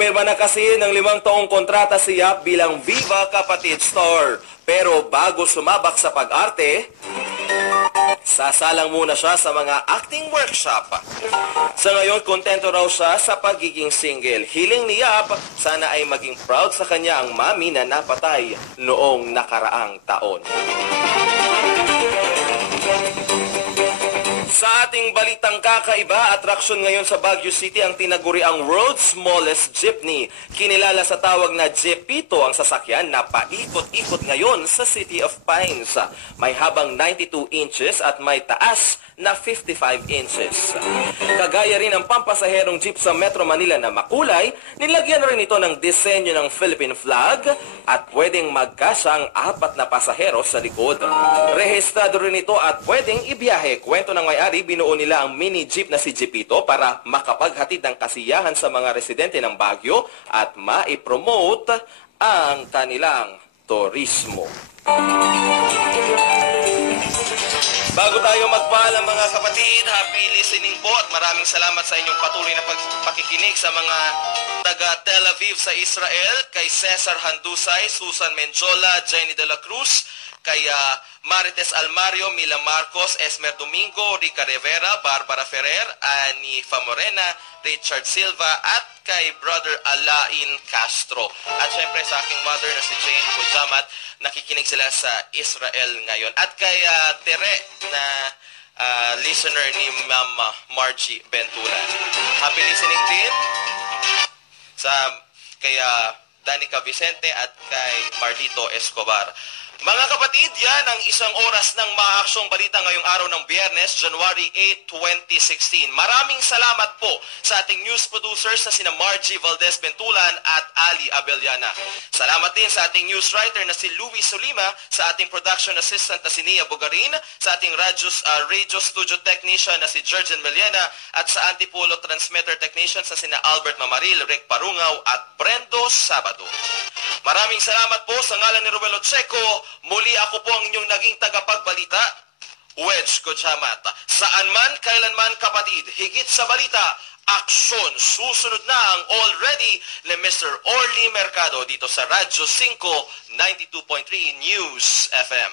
Pumirma na kasi ng 5 taong kontrata si Yap bilang Viva Kapatid Star. Pero bago sumabak sa pag-arte, sasalang muna siya sa mga acting workshop. Sa ngayon, kontento raw siya sa pagiging single. Hiling ni Yap, sana ay maging proud sa kanya ang mami na napatay noong nakaraang taon. Sa ating balitang kakaiba, atraksyon ngayon sa Baguio City ang tinaguri ang world's smallest jeepney. Kinilala sa tawag na Jeepito ang sasakyan na paikot-ikot ngayon sa City of Pines. May habang 92 inches at may taas na 55 inches. Kagaya rin ang pampasaherong jeep sa Metro Manila na makulay, nilagyan rin ito ng disenyo ng Philippine flag at pwedeng magkasya ang 4 na pasahero sa likod. Rehistrado rin ito at pwedeng ibiyahe. Kwento ng may-ari, binuo nila ang mini jeep na si Jeepito para makapaghatid ng kasiyahan sa mga residente ng Baguio at maipromote ang kanilang turismo. Bago tayo magpaalam mga kapatid, happy listening po at maraming salamat sa inyong patuloy na pakikinig sa mga taga Tel Aviv sa Israel, kay Cesar Handusay, Susan Menjola, Jenny De La Cruz, kay Marites Almario, Mila Marcos, Esmer Domingo, Rica Rivera, Barbara Ferrer, Annie Famorena, Richard Silva at kay Brother Alain Castro. At syempre sa aking mother na si Jane Kujamat, nakikinig sila sa Israel ngayon. At kay Tere na listener ni Mama Margie Bentulan. Happy listening din sa kay Danica Vicente at kay Marlito Escobar. Mga kapatid, yan ang isang oras ng maaksyong balita ngayong araw ng Biyernes, January 8, 2016. Maraming salamat po sa ating news producers na sina Margie Valdez Bentulan at Ali Abellana. Salamat din sa ating news writer na si Louis Solima, sa ating production assistant na si Nia Bugarin, sa ating radio studio technician na si Jurgen Meliena, at sa Antipolo transmitter technicians na sina Albert Mamaril, Rick Parungaw at Brendo Sabado. Maraming salamat po sa ngalan ni Ruel Ocheco. Muli ako po ang inyong naging tagapagbalita, Wedge Kujamat. Saan man, kailanman kapatid, higit sa balita, aksyon. Susunod na ang Already ni Mr. Orly Mercado dito sa Radyo 5, 92.3 News FM.